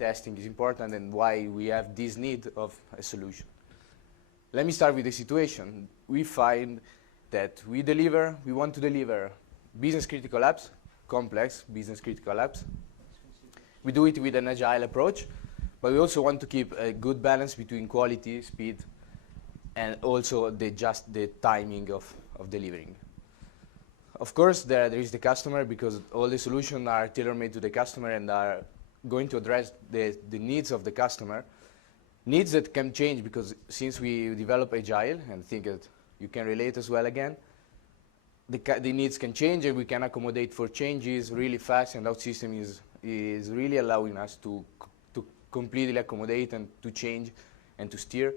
testing is important and why we have this need of a solution. Let me start with the situation. We find that we want to deliver business critical apps, complex business critical apps. We do it with an agile approach, but we also want to keep a good balance between quality, speed, and also the timing of delivering. Of course, there is the customer, because all the solutions are tailor-made to the customer and are going to address the needs of the customer. Needs that can change, because since we develop agile, and think that you can relate as well again, the needs can change and we can accommodate for changes really fast, and OutSystems is really allowing us to completely accommodate and to change and to steer.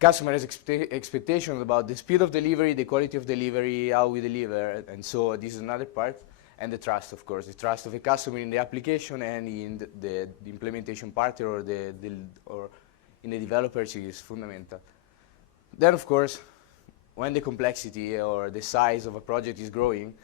Customer has expectations about the speed of delivery, the quality of delivery, how we deliver, and so this is another part. And the trust, of course, the trust of the customer in the application and in the implementation partner or in the developers is fundamental. Then, of course, when the complexity or the size of a project is growing,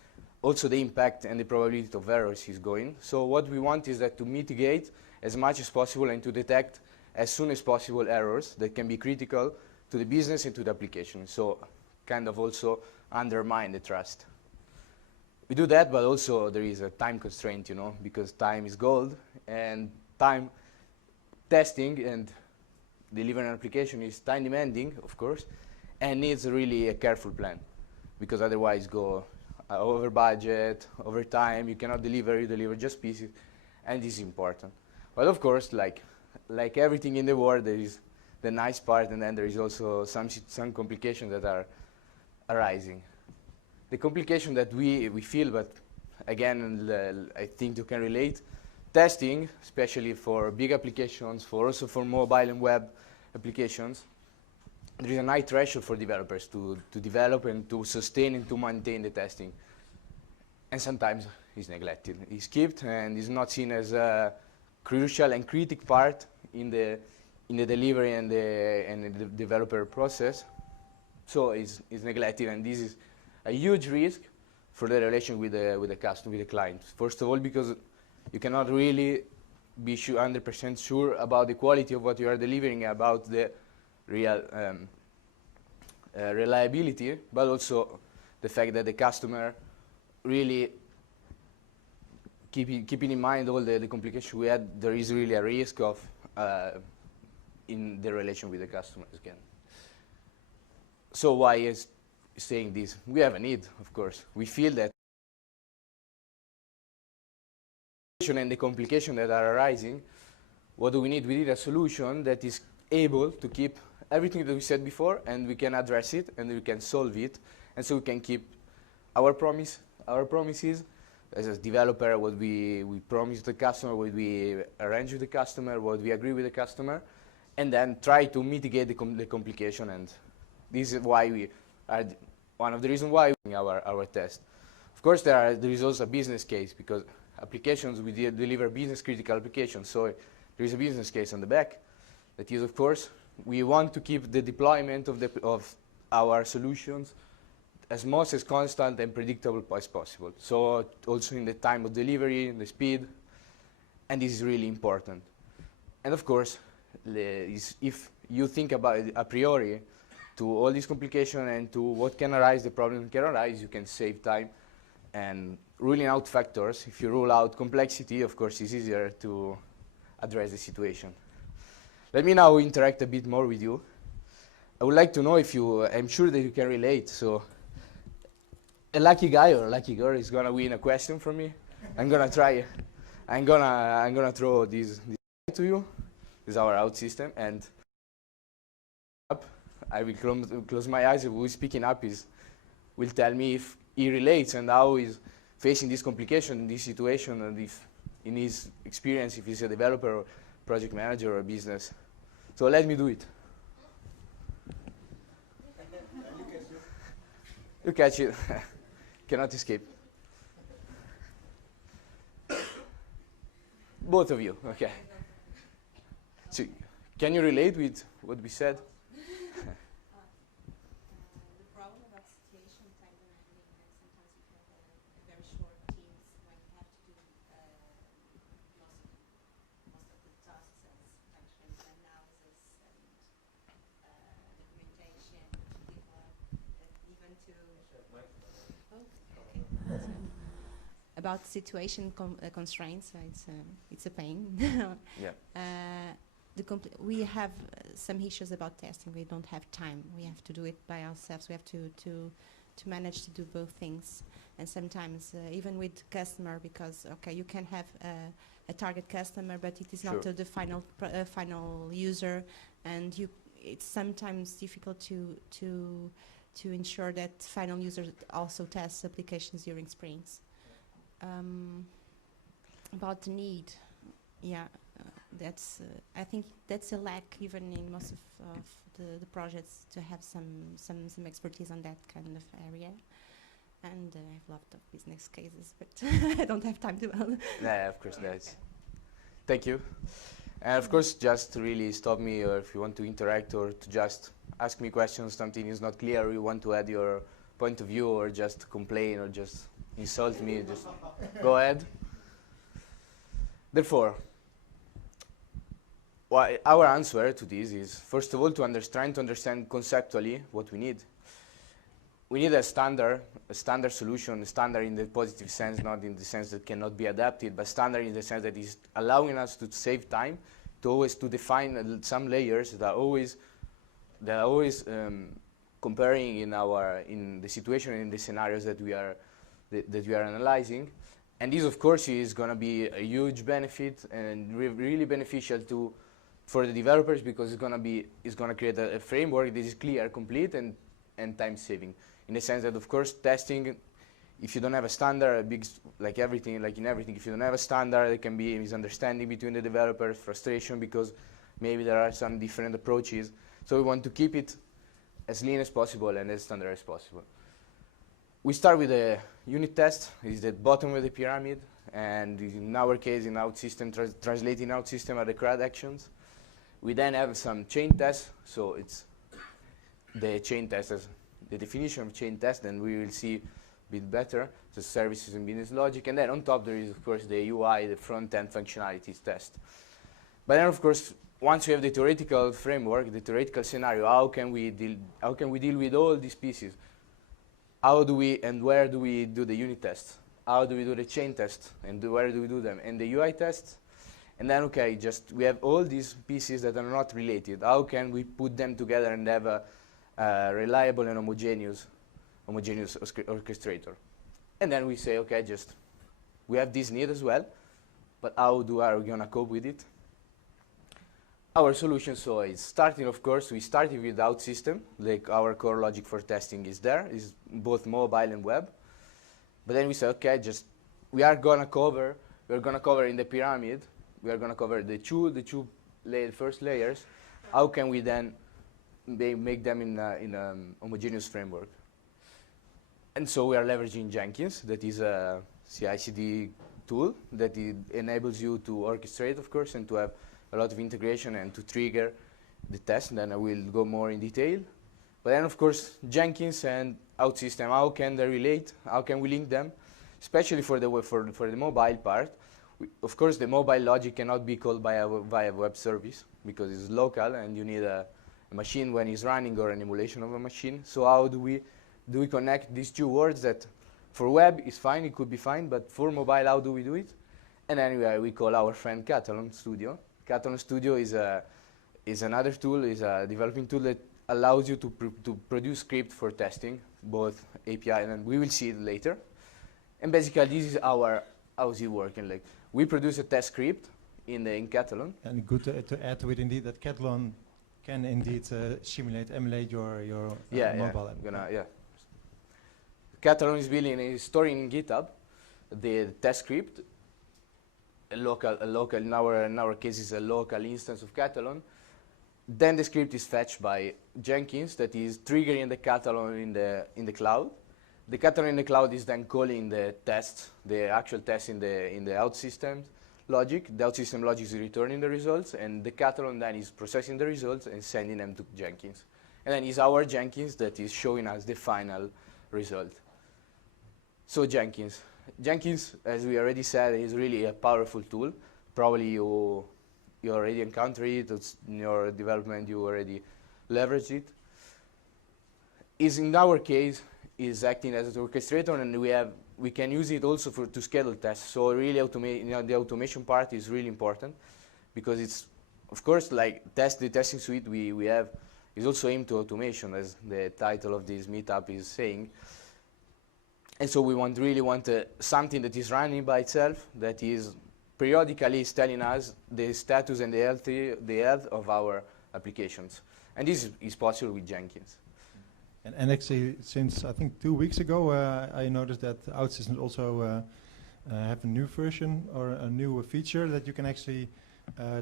also the impact and the probability of errors is going. So what we want is that to mitigate as much as possible and to detect as soon as possible errors that can be critical to the business and to the application. So kind of also undermine the trust. We do that, but also there is a time constraint, you know, because time is gold, and time testing and delivering an application is time demanding, of course, and needs really a careful plan, because otherwise go over budget, over time, you cannot deliver, you deliver just pieces, and this is important. But of course, like everything in the world, there is the nice part, and then there is also some complications that are arising. The complication that we feel, but again, I think you can relate, testing, especially for big applications, also for mobile and web applications, there is a high threshold for developers to develop and to sustain and to maintain the testing. And sometimes it's neglected. It's skipped and is not seen as a crucial and critical part in the delivery and the developer process. So it's neglected, and this is a huge risk for the relation with the customer, with the client. First of all, because you cannot really be 100% sure about the quality of what you are delivering, about the real reliability, but also the fact that the customer really keeping in mind all the complications we had, there is really a risk of in the relation with the customers again. So why is saying this? We have a need, of course. We feel that and the complications that are arising, what do we need? We need a solution that is able to keep everything that we said before, and we can address it, and we can solve it, and so we can keep our promises as a developer, what we promise the customer, what we arrange with the customer, what we agree with the customer, and then try to mitigate the complication. And this is why we are one of the reasons why we our test. Of course, there is also a business case, because applications, we deliver business critical applications, so there is a business case on the back. That is, of course, we want to keep the deployment of our solutions as much as constant and predictable as possible. So also in the time of delivery, in the speed, and this is really important. And of course, if you think about it a priori to all these complications and to what can arise, the problem can arise, you can save time. And ruling out factors, if you rule out complexity, of course, it's easier to address the situation. Let me now interact a bit more with you. I would like to know if I'm sure that you can relate. So a lucky guy or a lucky girl is gonna win a question from me. I'm gonna try. I'm gonna throw this to you. This is our OutSystem, and I will close my eyes. Who is speaking up will tell me if he relates and how he's facing this complication, this situation, and if in his experience, if he's a developer or project manager or business. So let me do it. You catch it. Cannot escape. Both of you, okay. So, can you relate with what we said? The problem about situation, time demanding, and sometimes you have very short teams when you have to do lots of about situation constraints, it's a pain. Yeah. We have some issues about testing. We don't have time. We have to do it by ourselves. We have to manage to do both things. And sometimes even with customer, because okay, you can have a target customer, but it is not the final user, and it's sometimes difficult to ensure that final user also tests applications during sprints. About the need, yeah, that's I think that's a lack even in most of the projects, to have some expertise on that kind of area. And I have a lot of business cases, but I don't have time to. Yeah, of course, that's. Thank you. And of course, just to really stop me, or if you want to interact, or to just ask me questions, something is not clear, or you want to add your point of view, or just complain, or just insult me, just go ahead. Therefore, our answer to this is, first of all, to understand conceptually what we need. We need a standard solution, standard in the positive sense, not in the sense that cannot be adapted, but standard in the sense that is allowing us to save time, to define some layers that are always comparing in the situation and in the scenarios that we are analyzing. And this, of course, is going to be a huge benefit and really beneficial for the developers, because it's going to create a framework that is clear, complete, and time saving. In the sense that, of course, testing, if you don't have a standard, like in everything, if you don't have a standard, there can be misunderstanding between the developers, frustration, because maybe there are some different approaches. So we want to keep it as lean as possible and as standard as possible. We start with a unit test. It's the bottom of the pyramid, and in our case, in OutSystems, translating OutSystems are the CRUD actions. We then have some chain tests, so it's the chain test as the definition of chain test, and we will see a bit better, the services and business logic. And then on top there is, of course, the UI, the front-end functionalities test. But then, of course, once we have the theoretical framework, the theoretical scenario, how can we deal with all these pieces? How do we and where do we do the unit tests? How do we do the chain test? And where do we do them? And the UI tests? And then, okay, we have all these pieces that are not related. How can we put them together and have a reliable and homogeneous orchestrator? And then we say, okay, we have this need as well, but how are we going to cope with it? Our solution, so is starting, of course, we started with OutSystems, like our core logic for testing is both mobile and web. But then we said, okay, we're going to cover in the pyramid, we are going to cover the two first layers. How can we then make them in a homogeneous framework? And so we are leveraging Jenkins, that is a CI/CD tool that enables you to orchestrate, of course, and to have a lot of integration and to trigger the test. And then I will go more in detail. But then, of course, Jenkins and OutSystems, how can they relate? How can we link them? Especially for the mobile part. Of course, the mobile logic cannot be called via web service, because it's local and you need a machine when it's running, or an emulation of a machine. So how do we connect these two words that for web is fine, it could be fine, but for mobile, how do we do it? And anyway, we call our friend Quatronic Studio. Quatronic Studio is another tool, is a developing tool that allows you to produce script for testing, both API, and we will see it later. And basically, this is how's it working. Like, we produce a test script in Catalan. And good to add to it indeed that Catalan can indeed emulate your mobile app. Catalan is storing in GitHub the test script. A local in our case is a local instance of Catalan. Then the script is fetched by Jenkins, that is triggering the Catalan in the cloud. The Catalan in the cloud is then calling the actual test in the OutSystems logic. The OutSystems logic is returning the results, and the Catalan then is processing the results and sending them to Jenkins. And then it's our Jenkins that is showing us the final result. So Jenkins, as we already said, is really a powerful tool. Probably you already encountered it. It's in your development, you already leveraged it. In our case, is acting as an orchestrator, and we we can use it also to schedule tests. So really, the automation part is really important, because it's, of course, like the testing suite we have is also aimed to automation, as the title of this meetup is saying. And so we really want something that is running by itself, that is periodically telling us the status and the health of our applications. And this is possible with Jenkins. And actually, since I think 2 weeks ago, I noticed that OutSystems also have a new version or a new feature that you can actually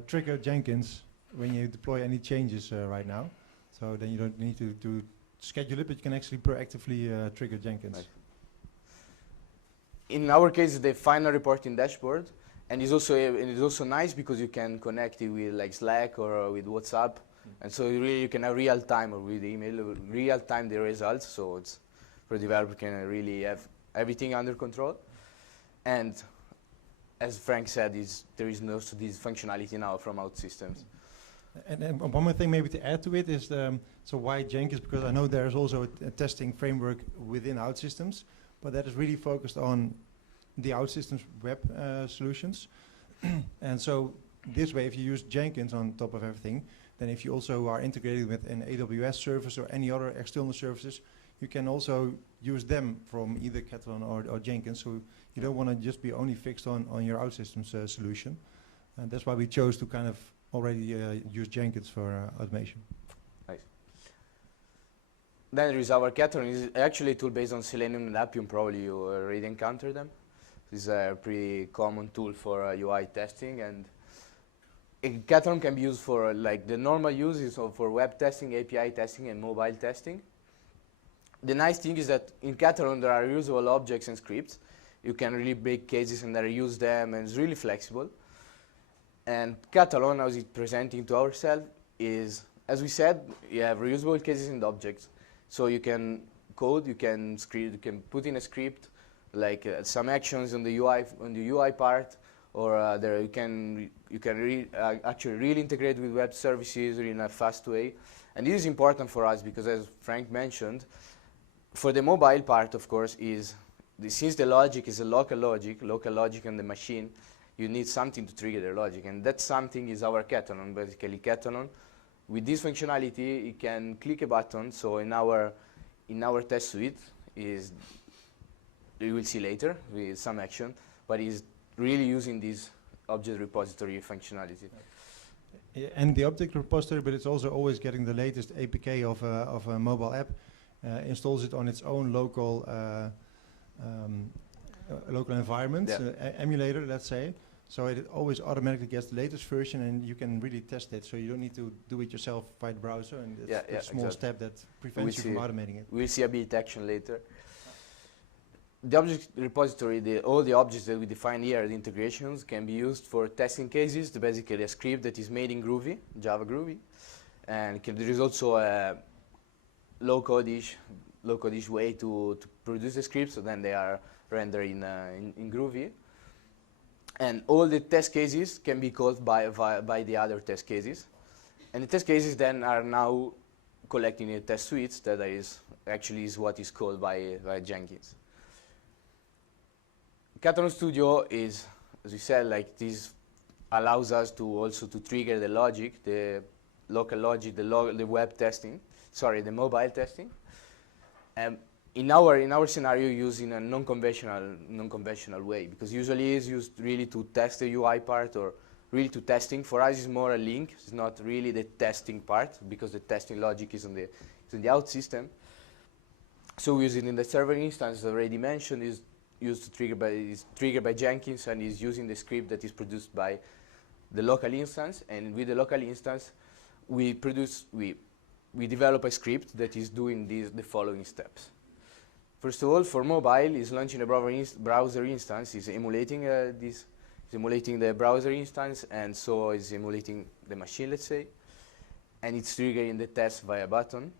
trigger Jenkins when you deploy any changes right now. So then you don't need to schedule it, but you can actually proactively trigger Jenkins. Right. In our case, the final reporting dashboard, and it's also nice because you can connect it with like Slack or with WhatsApp, and so you can have real time, or with email, real time the results. So it's for the developer can really have everything under control. And as Frank said, there is also this functionality now from OutSystems. And one more thing maybe to add to it is, so why Jenkins? Because I know there's also a testing framework within OutSystems, but that is really focused on the OutSystems web solutions. And so this way, if you use Jenkins on top of everything, then if you also are integrated with an AWS service or any other external services, you can also use them from either Quatronic or Jenkins. So you don't want to just be only fixed on your OutSystems solution. And that's why we chose to kind of already use Jenkins for automation. Nice. Then there is our Quatronic. It's actually a tool based on Selenium and Appium. Probably you already encountered them. This is a pretty common tool for UI testing, and Quatronic can be used for like the normal use is for web testing, API testing, and mobile testing. The nice thing is that in Quatronic there are reusable objects and scripts. You can really break cases and reuse them, and it's really flexible. And Quatronic, as it's presenting to ourselves, is, as we said, you have reusable cases and objects. So you can code, you can put in a script, like some actions on the UI part, or you can actually really integrate with web services in a fast way. And this is important for us because, as Frank mentioned, for the mobile part, of course, since the logic is a local logic on the machine, you need something to trigger the logic, and that something is our Quatronic. Basically, Quatronic, with this functionality, you can click a button. So in our test suite you will see later with some action, but is really using this object repository functionality. Yeah, and the object repository, but it's also always getting the latest APK of a mobile app, installs it on its own local environment, emulator, let's say. So it always automatically gets the latest version, and you can really test it. So you don't need to do it yourself by the browser, and it's a small step that prevents you from automating it. We'll see a bit action later. The object repository, all the objects that we define here, the integrations, can be used for testing cases. Basically, a script that is made in Groovy, Java Groovy, and there is also a low-code-ish way to produce the scripts, so then they are rendered in Groovy. And all the test cases can be called by the other test cases. And the test cases then are now collecting the test suites that is what is called by Jenkins. Quatronic Studio is, as we said, like this allows us to also to trigger the logic, the local logic, the web testing, the mobile testing. In our scenario, using a non-conventional way, because usually it's used really to test the UI part or really to testing. For us, it's more a link. It's not really the testing part because the testing logic is in the OutSystem. So we use it in the server instance, as already mentioned, is triggered by Jenkins, and is using the script that is produced by the local instance. And with the local instance, we develop a script that is doing the following steps. First of all, for mobile, is launching a browser instance. Is emulating emulating the browser instance, and so is emulating the machine, let's say, and it's triggering the test via button.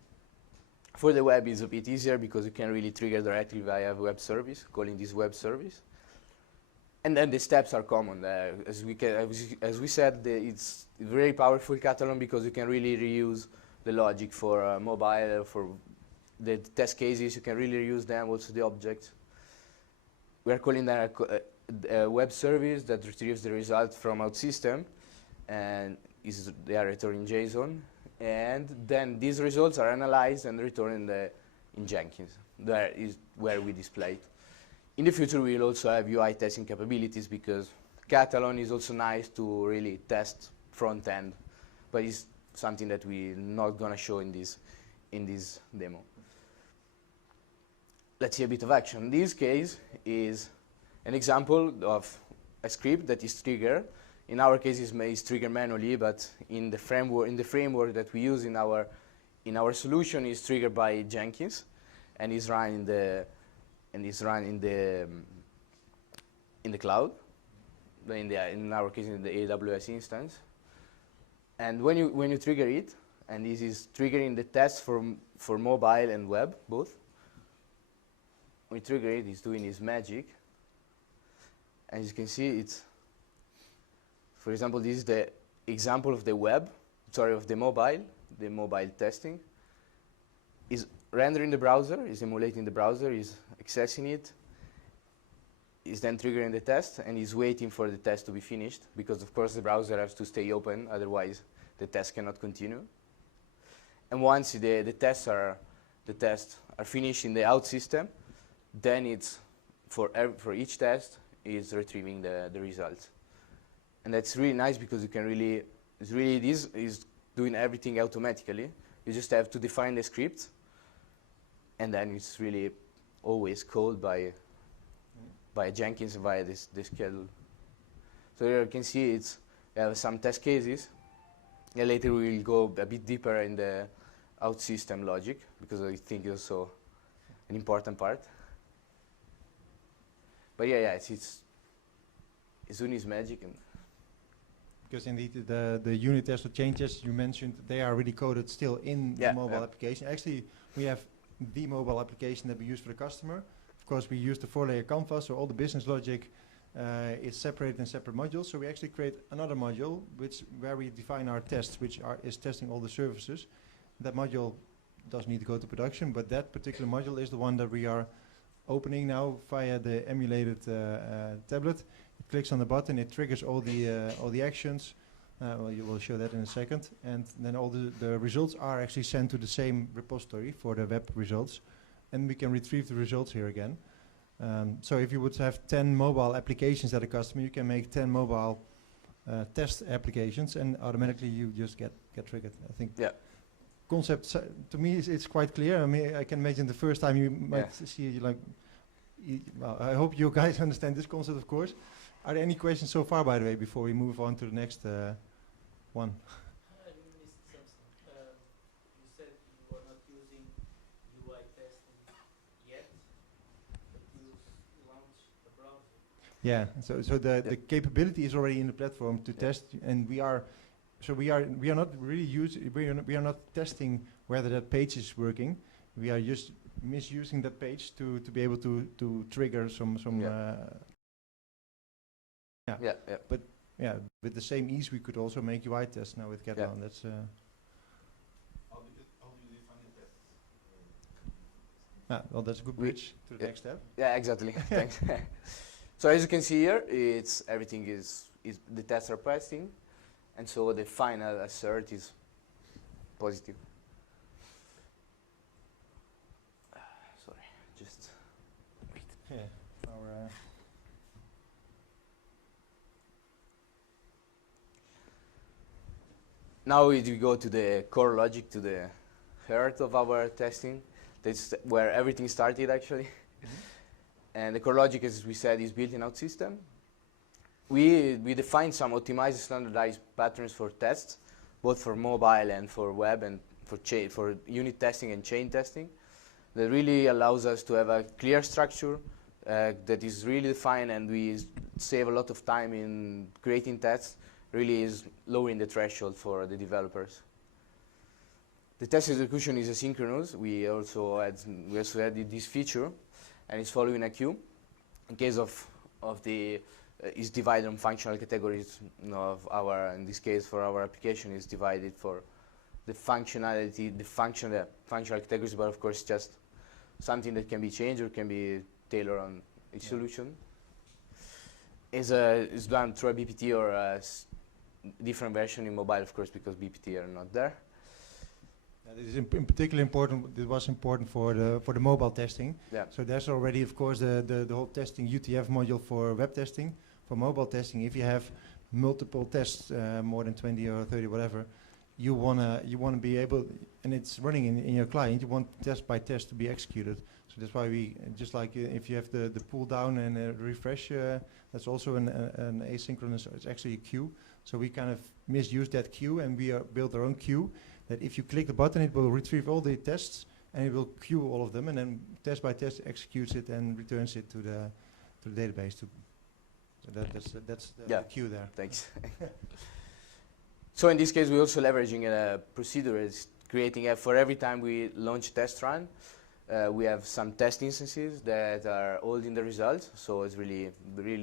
For the web, it's a bit easier because you can really trigger directly via web service, calling this web service. And then the steps are common. As we said, it's very powerful Quatronic because you can really reuse the logic for mobile, for the test cases. You can really reuse them, also the objects. we are calling that a web service that retrieves the result from OutSystem, and they are returned in JSON. And then these results are analyzed and returned in Jenkins. That is where we display it. In the future, we will also have UI testing capabilities, because Catalan is also nice to really test front end, but it's something that we're not going to show in this demo. Let's see a bit of action. This case is an example of a script that is triggered. In our case, it's triggered manually, but in the framework that we use in our solution, is triggered by Jenkins, and is run in the cloud. In our case, in the AWS instance. And when you trigger it, and this is triggering the test for mobile and web both. When you trigger it, it's doing its magic. As you can see, it's, for example, this is the example of the mobile testing. Is rendering the browser, is emulating the browser, is accessing it, is then triggering the test, and is waiting for the test to be finished, because of course the browser has to stay open, otherwise the test cannot continue. And once the tests are finished in the OutSystem, then it's for each test is retrieving the results. And that's really nice, because you can this is doing everything automatically. You just have to define the script, and then it's really always called by Jenkins via the schedule. So here you can see we have some test cases, and later we will go a bit deeper in the OutSystem logic, because I think it's also an important part. But yeah, it's doing its magic. And because indeed the unit tests or change tests you mentioned, they are really coded still in the mobile application. Actually, we have the mobile application that we use for the customer. Of course, we use the 4-layer canvas, so all the business logic is separated in separate modules. So we actually create another module where we define our tests, which is testing all the services. That module doesn't need to go to production, but that particular module is the one that we are opening now via the emulated tablet. It clicks on the button, it triggers all the actions. Well, you will show that in a second. And then all the results are actually sent to the same repository for the web results. And we can retrieve the results here again. So if you would have 10 mobile applications at a customer, you can make 10 mobile test applications, and automatically you just get triggered. I think concept to me it's quite clear. I mean, I can imagine the first time you might see well, I hope you guys understand this concept, of course. Are there any questions so far, by the way, before we move on to the next one? I missed something. You said you were not using UI testing yet, but you launched a browser. Yeah, so the capability is already in the platform to test, and we are not really we are not testing whether that page is working. We are just misusing that page to be able to trigger some But yeah, with the same ease we could also make UI tests now with Catalan. That's How do you define the tests? well, that's a good bridge to the next step. Yeah, exactly. Thanks. So as you can see here, everything is the tests are passing, and so the final assert is positive. Sorry, just wait. Yeah, our now we go to the core logic, to the heart of our testing. That's where everything started, actually. And the core logic, as we said, is built in OutSystem. We defined some optimized standardized patterns for tests, both for mobile and for web, and for unit testing and chain testing. That really allows us to have a clear structure that is really defined, and we save a lot of time in creating tests. Really is lowering the threshold for the developers. The test execution is asynchronous. We also added this feature, and it's following a queue. In case of the is divided on functional categories of our, in this case for our application, is divided for the functionality, the functional categories, but of course just something that can be changed or can be tailored on each solution is done through a BPT or a different version in mobile, of course, because BPT are not there. This is in particular important. It was important for the mobile testing. Yeah. So there's already, of course, the whole testing UTF module for web testing. For mobile testing, if you have multiple tests, more than 20 or 30, whatever, you wanna be able, and it's running in your client. You want test by test to be executed. So that's why we just like if you have the pull down and refresh, that's also an asynchronous. It's actually a queue. So we kind of misuse that queue, and we built our own queue. That if you click the button, it will retrieve all the tests, and it will queue all of them, and then test by test executes it and returns it to the database. So that's the queue there. Thanks. So in this case, we're also leveraging a procedure is creating for every time we launch test run, we have some test instances that are holding the results. So it's really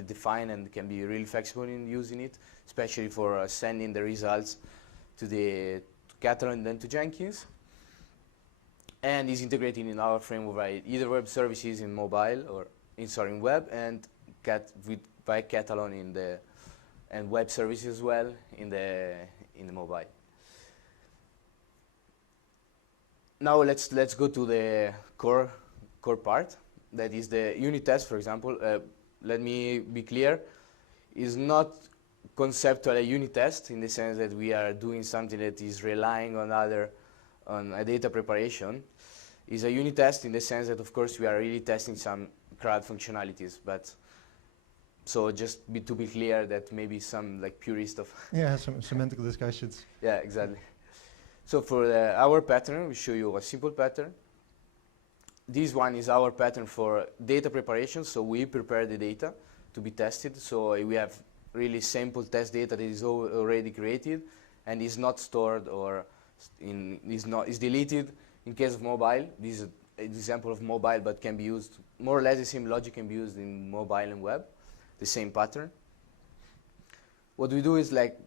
defined and can be really flexible in using it, especially for sending the results to Quatronic and then to Jenkins. And is integrated in our framework by either web services in mobile or in web, and by Quatronic and web services as well in the mobile. Now let's go to the core part. That is the unit test, for example. Let me be clear: is not conceptual a unit test in the sense that we are doing something that is relying on a data preparation. Is a unit test in the sense that, of course, we are really testing some CRUD functionalities, but. So just to be clear that maybe some like purist of some semantic discussions. Yeah, exactly. So for our pattern, we show you a simple pattern. This one is our pattern for data preparation. So we prepare the data to be tested. So we have really sample test data that is already created and is not stored or is deleted. In case of mobile, this is an example of mobile, but can be used more or less the same logic can be used in mobile and web. The same pattern. What we do is like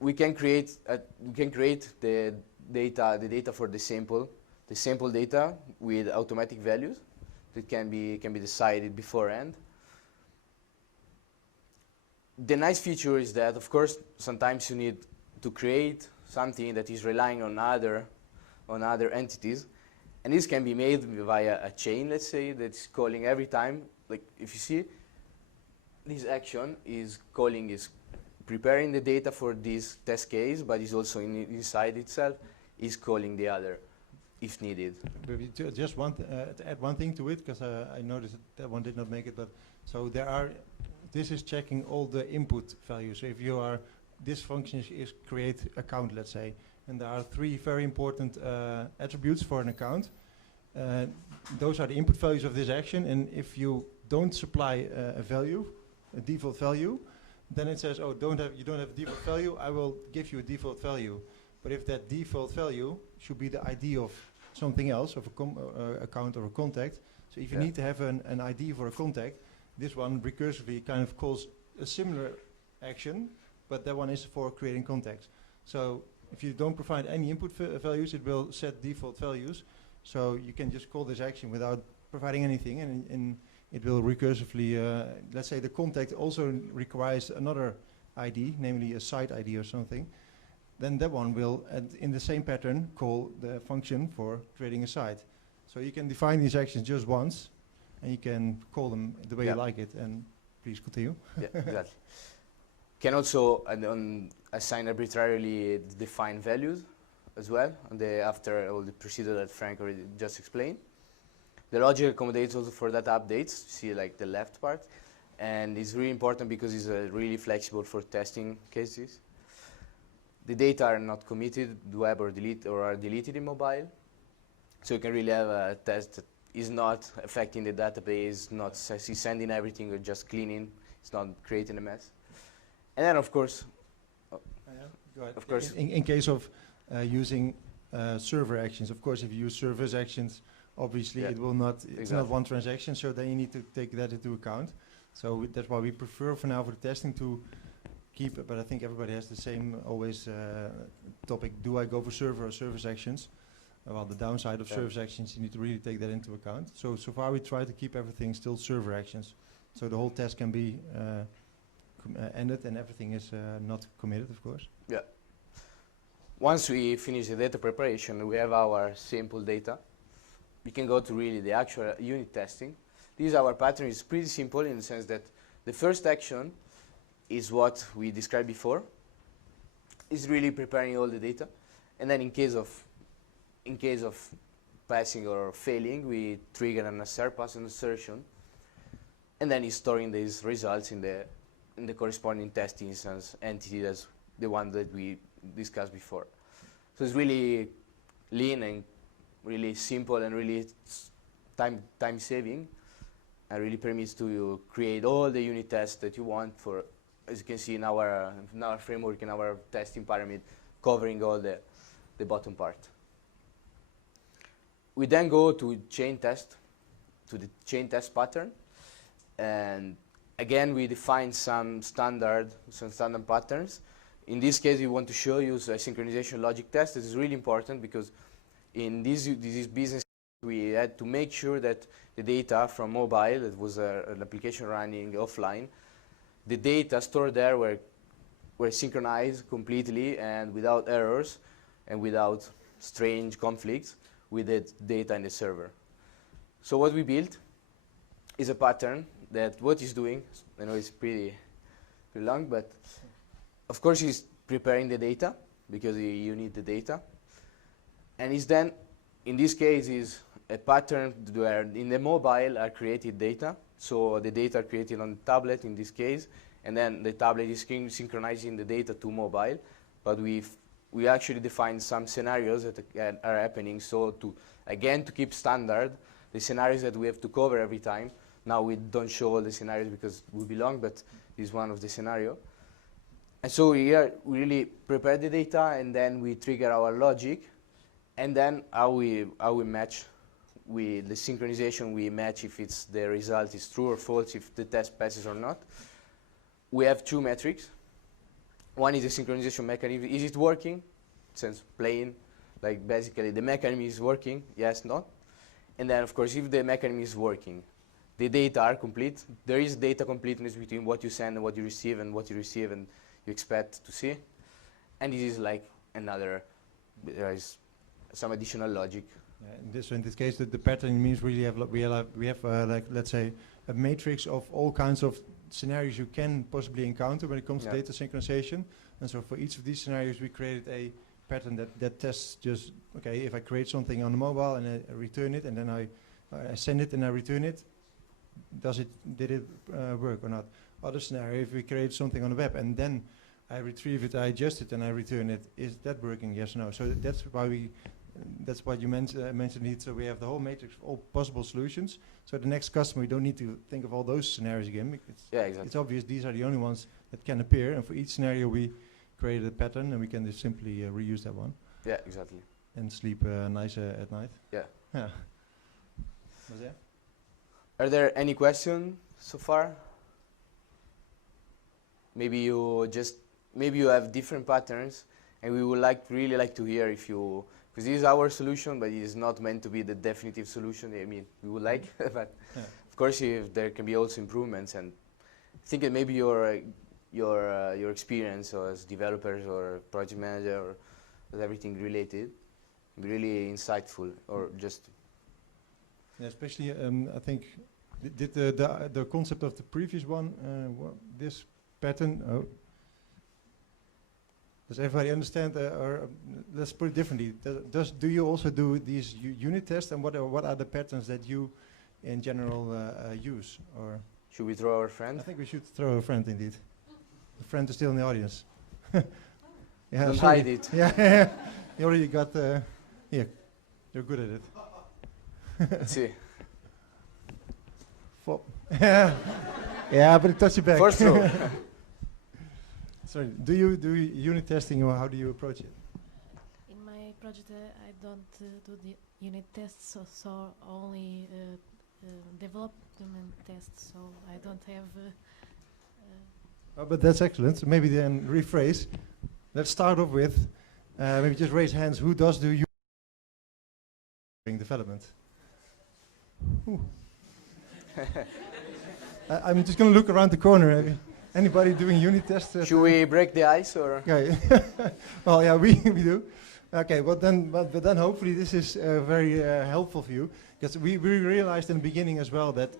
we can create the data for the sample data with automatic values that can be decided beforehand. The nice feature is that, of course, sometimes you need to create something that is relying on other entities, and this can be made via a chain, let's say, that's calling every time. Like if you see. This action is preparing the data for this test case, but is also inside itself is calling the other if needed. Just want to add one thing to it, because I noticed that one did not make it. But so this is checking all the input values. So if you are, this function is create account, let's say, and there are 3 very important attributes for an account. Those are the input values of this action, and if you don't supply a default value, then it says, oh, you don't have a default value, I will give you a default value. But if that default value should be the ID of something else, of a account or a contact, so if you need to have an ID for a contact, this one recursively kind of calls a similar action, but that one is for creating contacts. So if you don't provide any input values, it will set default values. So you can just call this action without providing anything, and it will recursively, let's say the contact also requires another ID, namely a site ID or something. Then that one will, in the same pattern, call the function for creating a site. So you can define these actions just once, and you can call them the way you like it. And please continue. Yeah, exactly. Can also assign arbitrarily defined values as well, after all the procedure that Frank already just explained. The logic accommodates also for data updates, see like the left part, and it's really important because it's really flexible for testing cases. The data are not committed, web or are deleted in mobile, so you can really have a test that is not affecting the database, not sending everything or just cleaning, it's not creating a mess. And then of course, go ahead. In case of using server actions, of course, if you use service actions, obviously it will not, it's not one transaction, so then you need to take that into account. So that's why we prefer for now for the testing to keep it, but I think everybody has the same always topic, do I go for server or service actions? Well, the downside of service actions, you need to really take that into account. So far we try to keep everything still server actions. So the whole test can be ended and everything is not committed, of course. Yeah. Once we finish the data preparation, we have our sample data. We can go to really the actual unit testing. This our pattern is pretty simple in the sense that the first action is what we described before. Is really preparing all the data, and then in case of passing or failing, we trigger an assert pass and assertion, and then it's storing these results in the corresponding test instance entity that's the one that we discussed before. So it's really lean and really simple and really time saving, and really permits to create all the unit tests that you want for, as you can see in our framework, in our testing pyramid, covering all the bottom part. We then go to chain test, to the chain test pattern, and again we define some standard patterns. In this case, we want to show you a synchronization logic test. This is really important because in this business, we had to make sure that the data from mobile, that was an application running offline, the data stored there were synchronized completely and without errors and without strange conflicts with the data in the server. So what we built is a pattern that what it's doing, I know it's pretty long, but of course it's preparing the data because you need the data. And it's then, in this case, is a pattern where in the mobile are created data. So the data are created on the tablet in this case, and then the tablet is synchronizing the data to mobile. But we actually defined some scenarios that are happening. So to keep standard, the scenarios that we have to cover every time. Now we don't show all the scenarios because it would be long, but this is one of the scenario. And so we really prepare the data, and then we trigger our logic, and then how we match with the synchronization. We match if the result is true or false, if the test passes or not. We have two metrics. One is the synchronization mechanism. Is it working? Since plain, like basically the mechanism is working, yes, not. And then of course if the mechanism is working, the data are complete. There is data completeness between what you send and what you receive and what you receive and you expect to see. And this is like there is some additional logic. In this case, the pattern means we have like, let's say, a matrix of all kinds of scenarios you can possibly encounter when it comes to data synchronization. And so for each of these scenarios, we created a pattern that tests just, okay, if I create something on the mobile and I return it, and then I send it and I return it, did it work or not? Other scenario, if we create something on the web and then I retrieve it, I adjust it, and I return it, is that working? Yes or no? So that's why that's what you mentioned it. So we have the whole matrix of all possible solutions. So the next customer, we don't need to think of all those scenarios again. Exactly. It's obvious these are the only ones that can appear, and for each scenario we created a pattern, and we can just simply reuse that one. Yeah, exactly. And sleep nice at night. Yeah. Yeah. Was there? Are there any questions so far? Maybe you have different patterns, and we would really like to hear if you, because this is our solution, but it is not meant to be the definitive solution. I mean, we would like, but of course, if there can be also improvements, and I think that maybe your experience as developers or project manager or everything related, be really insightful, or just. Yeah, especially, I think, did the concept of the previous one, this pattern. Does everybody understand? Or let's put it differently. Do you also do these unit tests, and what are the patterns that you, in general, use? Or should we throw our friend? I think we should throw a friend indeed. The friend is still in the audience. Yeah, don't hide it. Yeah, you already got. Here, you're good at it. Let's see. Yeah, but it touched you back. First row. Sorry, do you do unit testing, or how do you approach it? In my project, I don't do the unit tests, so only development tests. So I don't have. Oh, but that's excellent. So maybe then rephrase. Let's start off with maybe just raise hands. Who does do unit development? I'm just going to look around the corner. Anybody doing unit tests? Should we break the ice or? Okay. Well, yeah, we do. Okay, but then hopefully this is very helpful for you, because we realized in the beginning as well that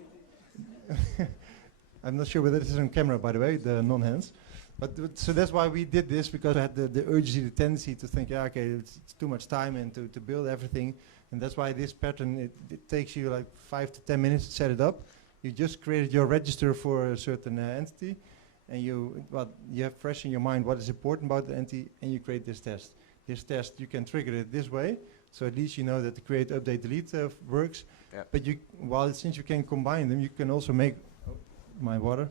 I'm not sure whether this is on camera, by the way, the non-hands. But so that's why we did this, because I had the urgency, the tendency to think, yeah, okay, it's too much time and to build everything, and that's why this pattern, it takes you like 5 to 10 minutes to set it up. You just created your register for a certain entity, and you have fresh in your mind what is important about the entity, and you create this test. This test, you can trigger it this way, so at least you know that the create, update, delete works. Yeah. But since you can combine them, you can also make my water.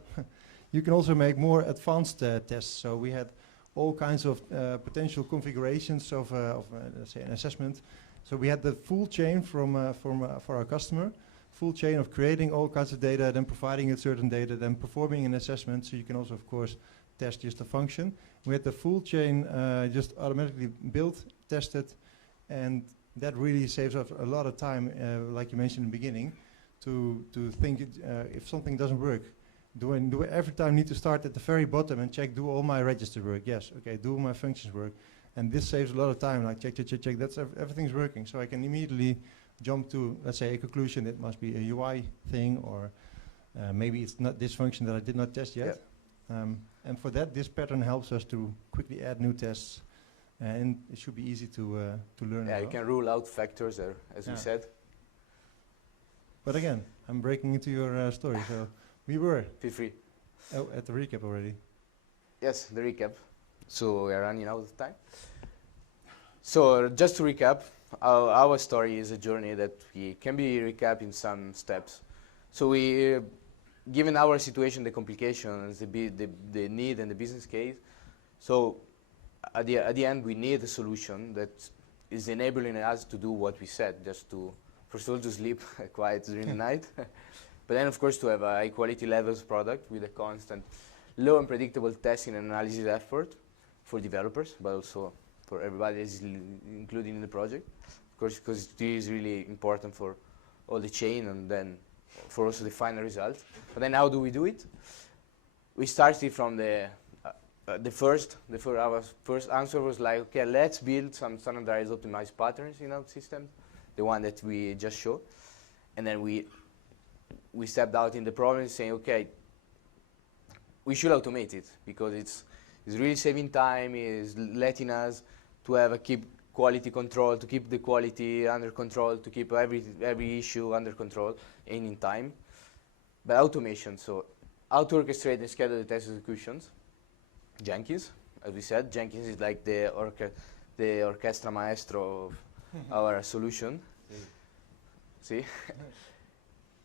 You can also make more advanced tests. So we had all kinds of potential configurations of let's say, an assessment. So we had the full chain for our customer, full chain of creating all kinds of data, then providing it certain data, then performing an assessment. So you can also, of course, test just a function. We had the full chain just automatically built, tested, and that really saves us a lot of time, like you mentioned in the beginning, to think if something doesn't work. Do I every time need to start at the very bottom and check, do all my registers work? Yes, okay, do all my functions work? And this saves a lot of time, like check, that's everything's working. So I can immediately jump to, let's say, a conclusion. It must be a UI thing, or maybe it's not this function that I did not test yet. Yeah. And for that, this pattern helps us to quickly add new tests, and it should be easy to learn. Yeah, you can rule out factors there, as we said. But again, I'm breaking into your story, so we were. Feel free. Oh, at the recap already. Yes, the recap. So we are running out of time. So just to recap, our story is a journey that can be recapped in some steps. So we, given our situation, the complications, the need and the business case, so at the end we need a solution that is enabling us to do what we said, just to, first of all, to sleep quiet during the night, but then of course to have a high quality levels product with a constant low and predictable testing and analysis effort for developers, but also for everybody that is included in the project, of course, because it is really important for all the chain and then for also the final result. But then how do we do it? We started from our first answer was like, okay, let's build some standardized optimized patterns in OutSystems, the one that we just showed. And then we stepped out in the problem saying, okay, we should automate it because it's really saving time, is letting us to have a keep quality control, to keep the quality under control, to keep every issue under control and in time. But automation, so how to orchestrate and schedule the test executions. Jenkins, as we said, Jenkins is like the orchestra maestro of our solution. See?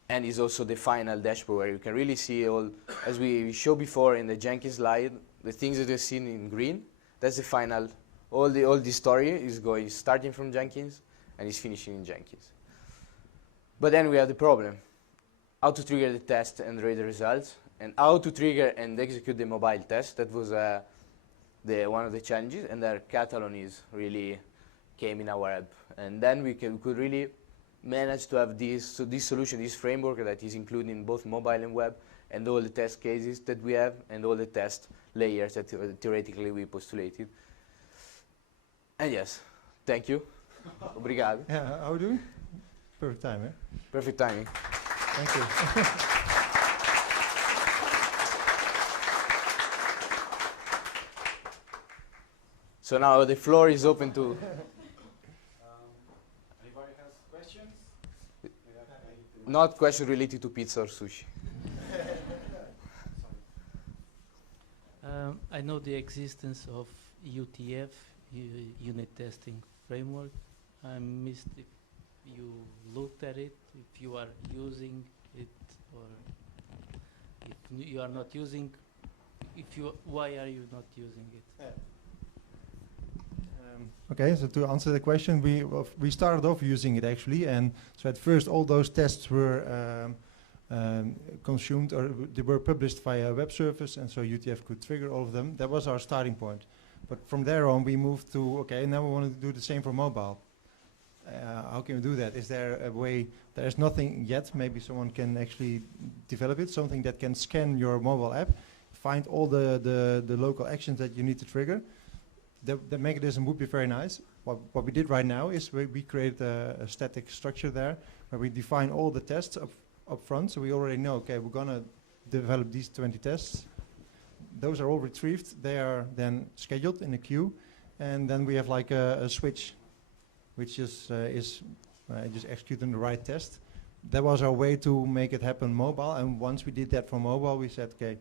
And is also the final dashboard where you can really see all, as we showed before in the Jenkins slide, the things that you've seen in green, that's the final, all the story is starting from Jenkins and is finishing in Jenkins. But then we have the problem, how to trigger the test and read the results, and how to trigger and execute the mobile test. That was one of the challenges, and their Catalan is really came in our app. And then we could really manage to have this solution, this framework that is including both mobile and web, and all the test cases that we have, and all the test layers that theoretically we postulated. And yes, thank you. Obrigado. Yeah, how are we doing? Perfect time, eh? Perfect timing. Thank you. So now the floor is open to... Anybody has questions? Not questions related to pizza or sushi. I know the existence of UTF, Unit Testing Framework. I missed if you looked at it, if you are using it, or if you are not using, why are you not using it? Okay, so to answer the question, we started off using it actually, and so at first all those tests were consumed, or they were published via a web service, and so UTF could trigger all of them. That was our starting point. But from there on, we moved to, okay, now we want to do the same for mobile. how can we do that? Is there a way? There is nothing yet. Maybe someone can actually develop it. Something that can scan your mobile app, find all the local actions that you need to trigger. The mechanism would be very nice. What we did right now is we created a static structure there where we define all the tests up front. So we already know, okay, we're gonna develop these 20 tests. Those are all retrieved. They are then scheduled in a queue, and then we have like a switch, which is just executing the right test. That was our way to make it happen mobile. And once we did that for mobile, we said, okay,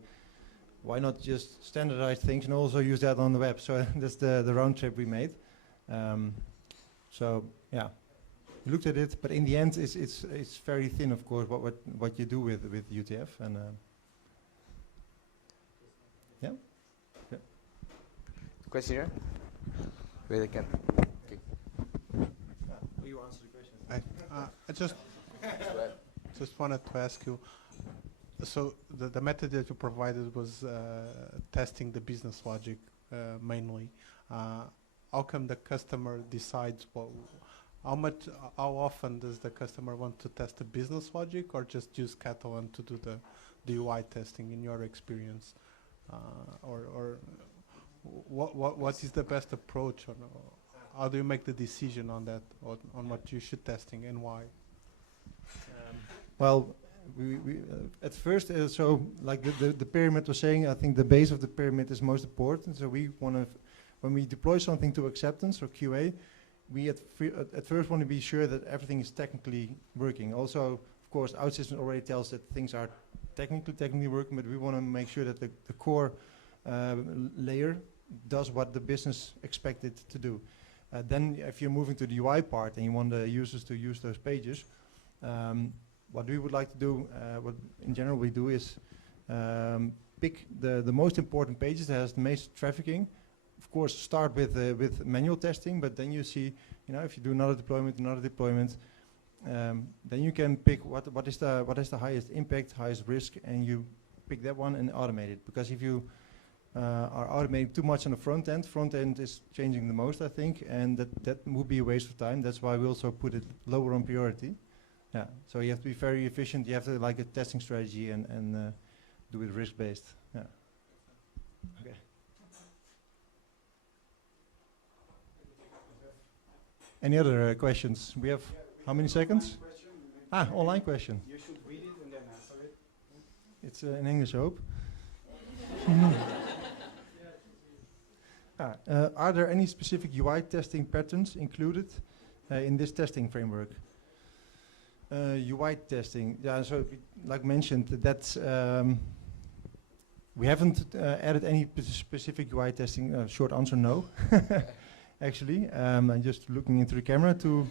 why not just standardize things and also use that on the web? So that's the round trip we made. So yeah, we looked at it, but in the end, it's very thin, of course, what you do with UTF. And yeah. Question here? Wait, I can. Okay. You answer the question. I just wanted to ask you, so the method that you provided was testing the business logic mainly. How come the customer decides how often does the customer want to test the business logic, or just use Catalan to do the UI testing in your experience? Or what is the best approach, or how do you make the decision on that, on what you should testing and why? Well, we at first, so like the pyramid was saying, I think the base of the pyramid is most important. So we want to, when we deploy something to acceptance or QA, we at first want to be sure that everything is technically working. Also, of course, OutSystems already tells that things are technically working, but we want to make sure that the core layer does what the business expected to do. Then if you're moving to the UI part and you want the users to use those pages, what we would like to do, what in general we do is pick the most important pages that has the most trafficking. Of course, start with manual testing, but then you see, if you do another deployment, then you can pick what is the highest impact, highest risk, and you pick that one and automate it. Because if you are automating too much on the front end is changing the most, I think, and that would be a waste of time. That's why we also put it lower on priority. Yeah, so you have to be very efficient. You have to like a testing strategy and do it risk-based. Yeah. Okay. Any other questions? We have how many seconds? Online question. You should read it and then answer it. It's in English, I hope. Are there any specific UI testing patterns included in this testing framework? UI testing, yeah. So, like mentioned, that's we haven't added any specific UI testing. Short answer, no. Actually, I'm just looking into the camera to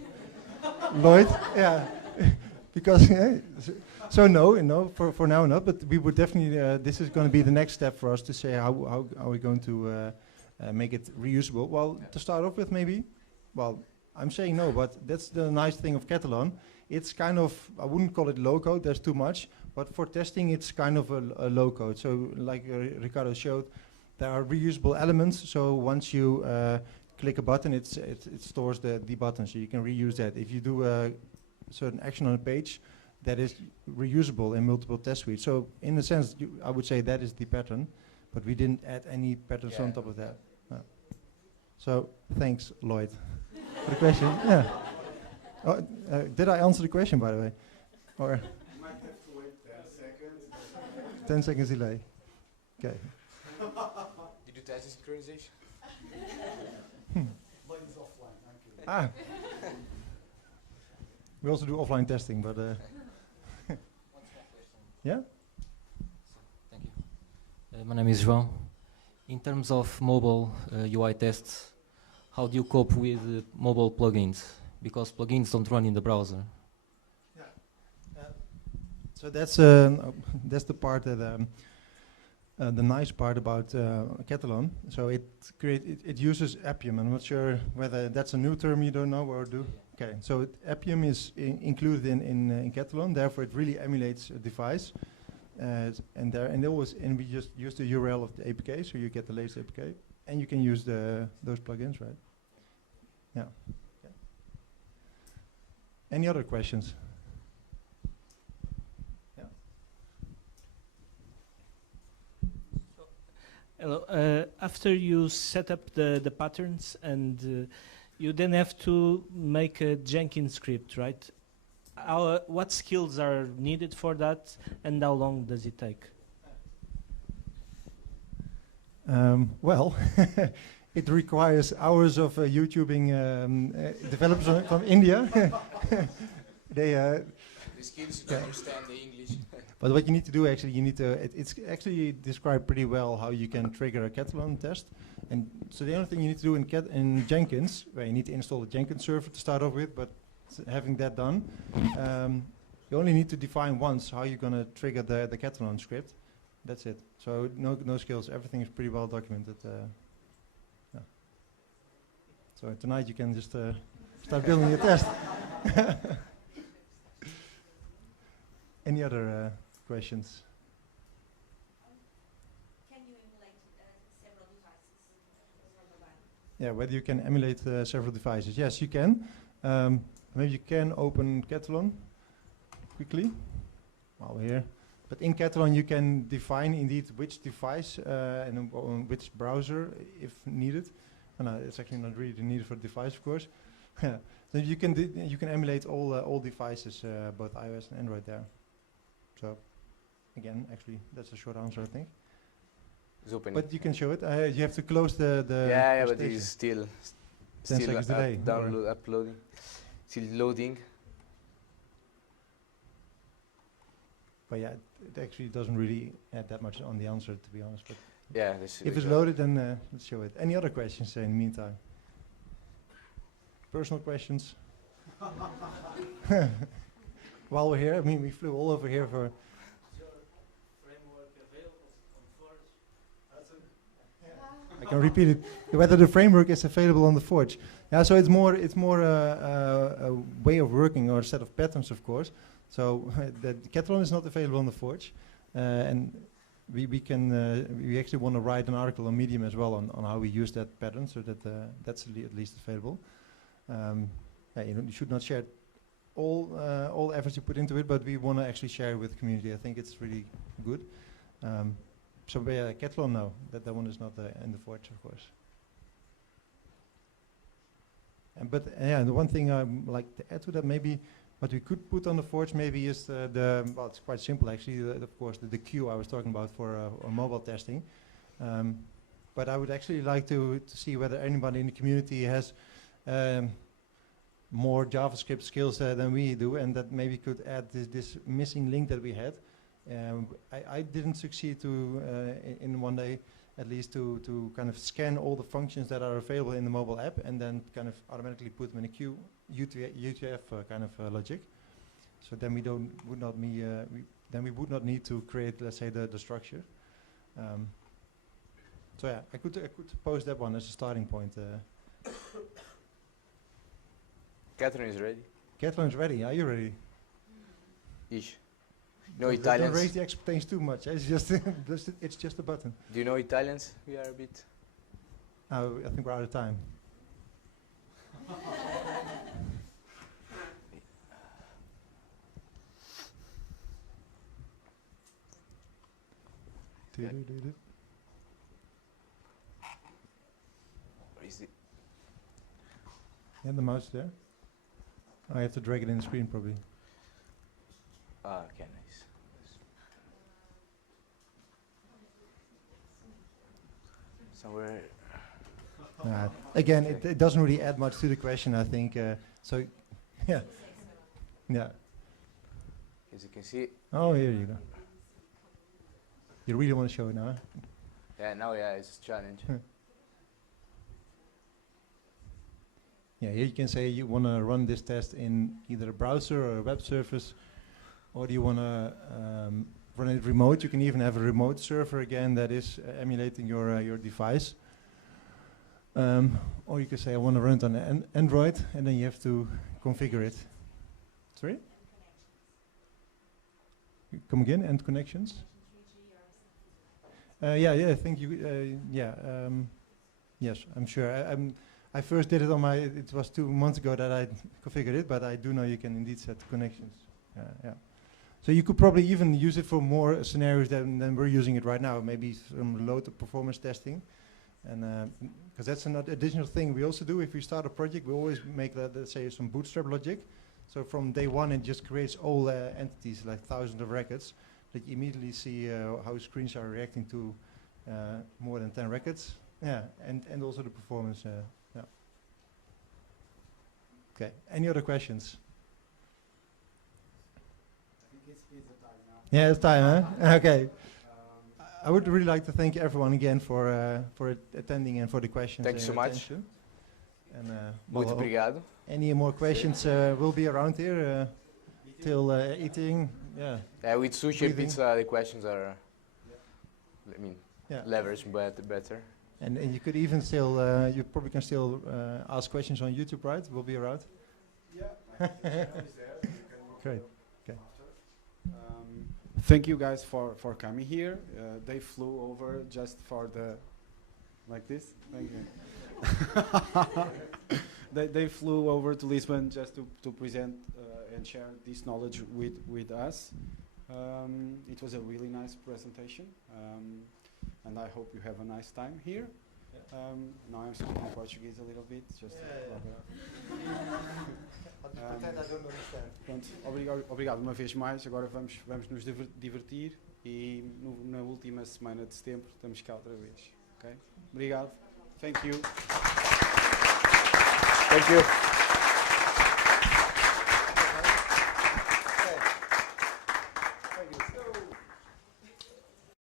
Lloyd. Yeah, because so no, for now not. But we would definitely. This is going to be the next step for us to say how are we going to make it reusable. Well, to start off with, maybe. Well, I'm saying no, but that's the nice thing of Catalan. It's kind of, I wouldn't call it low code, there's too much, but for testing it's kind of a low code. So like Ricardo showed, there are reusable elements, so once you click a button, it stores the button, so you can reuse that. If you do a certain action on a page, that is reusable in multiple test suites. So in a sense, I would say that is the pattern, but we didn't add any patterns on top of that. So thanks, Lloyd, for the question. Yeah. Oh, did I answer the question, by the way? Or You might have to wait 10 seconds. 10 seconds delay. Okay. Did you test the synchronization? Mine is offline, I'm kidding. We also do offline testing, but yeah. Thank you. My name is João. In terms of mobile UI tests, how do you cope with mobile plugins? Because plugins don't run in the browser. Yeah. So that's the part that the nice part about Catalan. So it uses Appium. I'm not sure whether that's a new term you don't know or do. Okay. So Appium is included in Catalan. Therefore, it really emulates a device. And we just use the URL of the APK, so you get the latest APK, and you can use those plugins, right? Yeah. Any other questions? Hello. After you set up the patterns and you then have to make a Jenkins script, right? What skills are needed for that, and how long does it take? Well, it requires hours of YouTubing developers from India. They The skills to understand the English. But what you need to do actually, you need to, it's actually described pretty well how you can trigger a Catalan test. And so the only thing you need to do in Jenkins, where you need to install the Jenkins server to start off with, but having that done, you only need to define once how you're going to trigger the Catalan script. That's it. So no skills, everything is pretty well documented. Yeah. So tonight you can just start building your test. Any other questions? Can you emulate several devices? Yeah, whether you can emulate several devices. Yes, you can. Maybe you can open Catalan quickly while we're here. But in Catalan you can define indeed which device and on which browser if needed. No, it's actually not really needed for device, of course. So you can emulate all devices, both iOS and Android there. So, again, actually, that's a short answer, I think. It's open. But you can show it. You have to close the. Yeah, but it is still 10 seconds delay. Uploading, still loading. But yeah, it actually doesn't really add that much on the answer, to be honest. But Yeah, if it's loaded, then let's show it. Any other questions in the meantime? Personal questions? While we're here, I mean, we flew all over here for. I can repeat it. Whether the framework is available on the Forge. Yeah, so it's more a way of working or a set of patterns, of course. So the Quatronic is not available on the Forge, and we actually want to write an article on Medium as well on how we use that pattern, so that that's at least available. Yeah, you should not share all efforts you put into it, but we want to actually share it with the community. I think it's really good. So yeah, Quatronic now, that one is not in the Forge, of course. But yeah, the one thing I'd like to add to that, maybe what we could put on the Forge maybe is well, it's quite simple actually, of course, the queue I was talking about for mobile testing. But I would actually like to see whether anybody in the community has more JavaScript skills than we do, and that maybe could add this missing link that we had. I didn't succeed to, in one day, at least to kind of scan all the functions that are available in the mobile app and then kind of automatically put them in a queue, UTF kind of logic. So then we would not need to create, let's say, the structure. So yeah, I could pose that one as a starting point. Catherine is ready. Catherine's ready. Are you ready? Ish. No Don't Italians. raise the expectations too much. It's just it's just a button. Do you know Italians? We are a bit. I think we're out of time. Where is it? Yeah, the mouse there. I have to drag it in the screen probably. Ah, okay, nice. Somewhere. Again, it doesn't really add much to the question, I think. So, yeah. Yeah. As you can see. Oh, here you go. You really want to show it now? Huh? Yeah, now it's a challenge. Yeah, here you can say you want to run this test in either a browser or a web service, or do you want to run it remote? You can even have a remote server again that is emulating your device. Or you can say I want to run it on Android, and then you have to configure it. Sorry? Come again, end connections? Yeah, I think you, yes, I'm sure. I first did it on my, it was 2 months ago that I configured it, but I do know you can indeed set connections. Yeah. So you could probably even use it for more scenarios than we're using it right now, maybe some load of performance testing. And because that's another additional thing we also do if we start a project, we always make, let's say, some bootstrap logic. So from day one, it just creates all entities, like thousands of records, that you immediately see how screens are reacting to more than 10 records. Yeah, and also the performance. Yeah. Okay, any other questions? I think it's the time now. Yeah, it's time, huh? Okay. I would really like to thank everyone again for attending and for the questions. Thank you so much. And Muito obrigado. any more questions will be around here till eating. Yeah. Yeah, with sushi and pizza, the questions are, I mean, leveraged better. And you could even still, you probably can still ask questions on YouTube, right? We'll be around. Yeah, my channel is there. So you can work Great. Okay. Thank you guys for coming here. They flew over just for like this. Thank you. They flew over to Lisbon just to present and share this knowledge with us. It was a really nice presentation, and I hope you have a nice time here. Now I'm speaking Portuguese a little bit, just to pretend I don't understand. Pronto, obrigado uma vez mais. Agora vamos nos divertir e na última semana de setembro estamos cá outra vez. Okay? Obrigado. Thank you. Thank you.